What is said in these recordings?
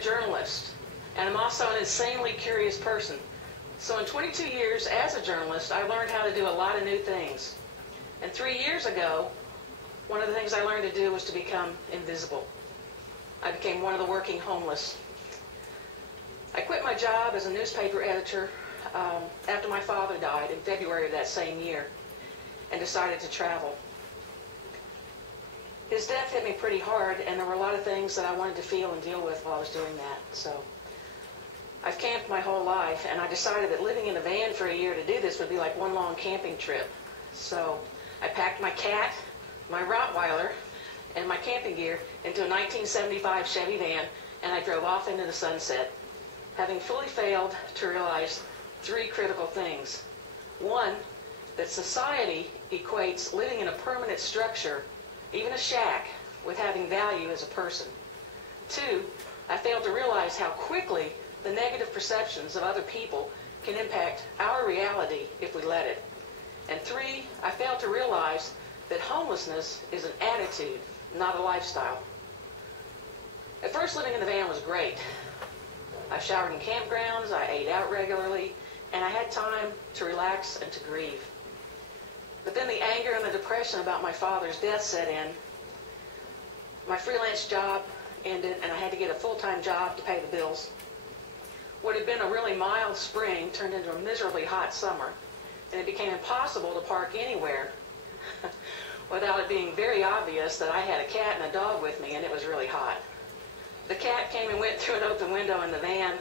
a journalist, and I'm also an insanely curious person. So in 22 years as a journalist, I learned how to do a lot of new things. And 3 years ago, one of the things I learned to do was to become invisible. I became one of the working homeless. I quit my job as a newspaper editor after my father died in February of that same year and decided to travel. His death hit me pretty hard, and there were a lot of things that I wanted to feel and deal with while I was doing that. So I've camped my whole life, and I decided that living in a van for a year to do this would be like one long camping trip. So I packed my cat, my Rottweiler, and my camping gear into a 1975 Chevy van, and I drove off into the sunset, having fully failed to realize 3 critical things. 1, that society equates living in a permanent structure, even a shack, with having value as a person. 2, I failed to realize how quickly the negative perceptions of other people can impact our reality if we let it. And 3, I failed to realize that homelessness is an attitude, not a lifestyle. At first, living in the van was great. I showered in campgrounds, I ate out regularly, and I had time to relax and to grieve. But then the anger and the depression about my father's death set in. My freelance job ended, and I had to get a full-time job to pay the bills. What had been a really mild spring turned into a miserably hot summer, and it became impossible to park anywhere without it being very obvious that I had a cat and a dog with me, and it was really hot. The cat came and went through an open window in the van.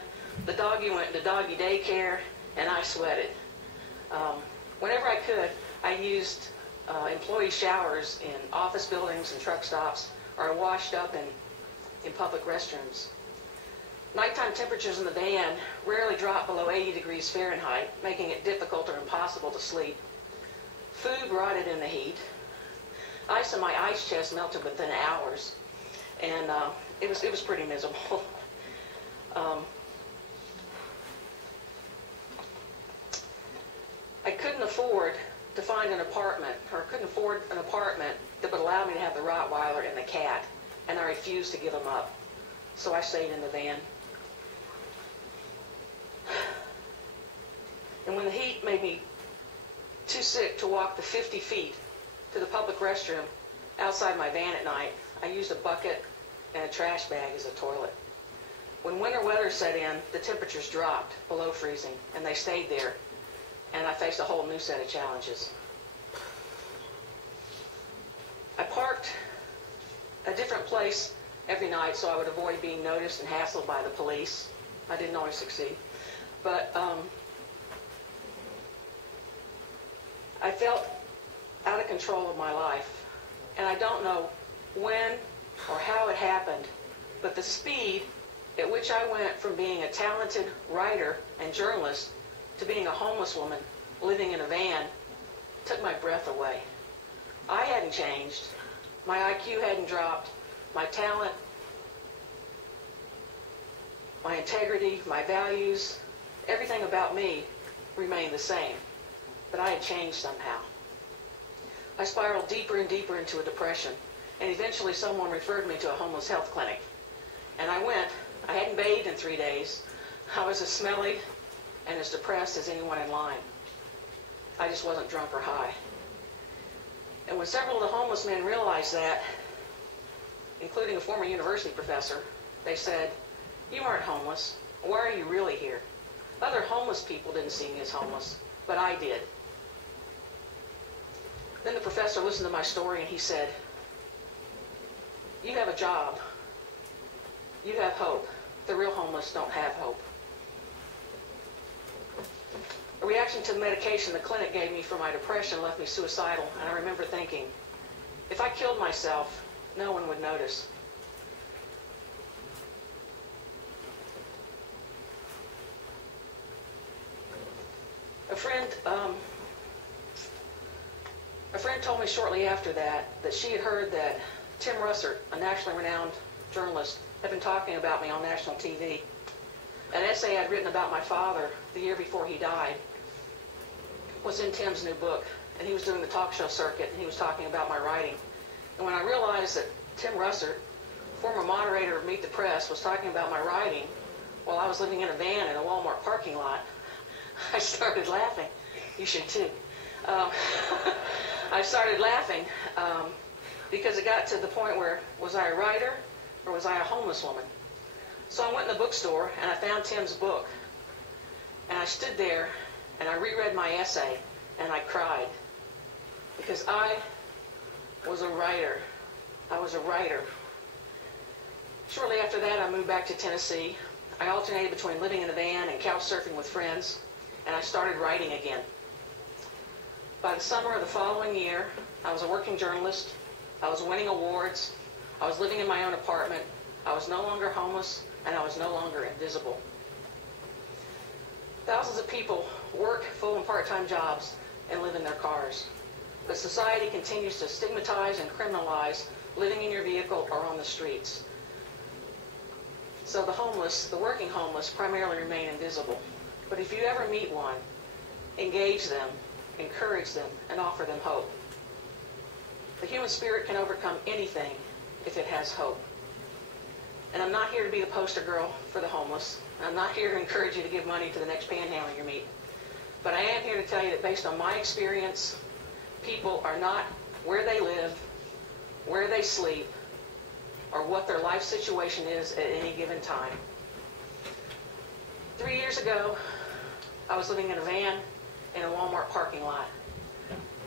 The doggy went to doggy daycare, and I sweated. Whenever I could, I used employee showers in office buildings and truck stops, or I washed up in public restrooms. Nighttime temperatures in the van rarely dropped below 80 degrees Fahrenheit, making it difficult or impossible to sleep. Food rotted in the heat. Ice in my ice chest melted within hours, and it was pretty miserable. I couldn't afford to find an apartment, or couldn't afford an apartment that would allow me to have the Rottweiler and the cat, and I refused to give them up. So I stayed in the van. And when the heat made me too sick to walk the 50 feet to the public restroom outside my van at night, I used a bucket and a trash bag as a toilet. When winter weather set in, the temperatures dropped below freezing, and they stayed there, and I faced a whole new set of challenges. I parked a different place every night so I would avoid being noticed and hassled by the police. I didn't always succeed. But I felt out of control of my life. And I don't know when or how it happened, but the speed at which I went from being a talented writer and journalist to being a homeless woman living in a van took my breath away. I hadn't changed. My IQ hadn't dropped. My talent, my integrity, my values, everything about me remained the same. But I had changed somehow. I spiraled deeper and deeper into a depression, and eventually someone referred me to a homeless health clinic. And I went. I hadn't bathed in 3 days. I was as smelly and as depressed as anyone in line. I just wasn't drunk or high. And when several of the homeless men realized that, including a former university professor, they said, "You aren't homeless. Why are you really here?" Other homeless people didn't see me as homeless, but I did. Then the professor listened to my story and he said, "You have a job. You have hope. The real homeless don't have hope." A reaction to the medication the clinic gave me for my depression left me suicidal, and I remember thinking, if I killed myself, no one would notice. A friend told me shortly after that she had heard that Tim Russert, a nationally renowned journalist, had been talking about me on national TV. An essay I'd written about my father the year before he died was in Tim's new book, and he was doing the talk show circuit, and he was talking about my writing. And when I realized that Tim Russert former moderator of Meet the Press was talking about my writing while I was living in a van in a Walmart parking lot, I started laughing. You should too. I started laughing because it got to the point where, was I a writer or was I a homeless woman? So I went in the bookstore and I found Tim's book. And I stood there and I reread my essay and I cried because I was a writer. I was a writer. Shortly after that, I moved back to Tennessee. I alternated between living in a van and couch surfing with friends, and I started writing again. By the summer of the following year, I was a working journalist. I was winning awards. I was living in my own apartment. I was no longer homeless, and I was no longer invisible. Thousands of people work full and part-time jobs and live in their cars. But society continues to stigmatize and criminalize living in your vehicle or on the streets. So the homeless, the working homeless, primarily remain invisible. But if you ever meet one, engage them, encourage them, and offer them hope. The human spirit can overcome anything if it has hope. And I'm not here to be the poster girl for the homeless. I'm not here to encourage you to give money to the next panhandler you meet. But I am here to tell you that based on my experience, people are not where they live, where they sleep, or what their life situation is at any given time. 3 years ago, I was living in a van in a Walmart parking lot.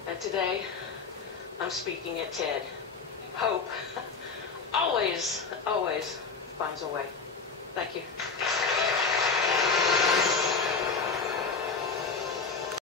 And today, I'm speaking at TED. Hope always, always finds a way. Thank you.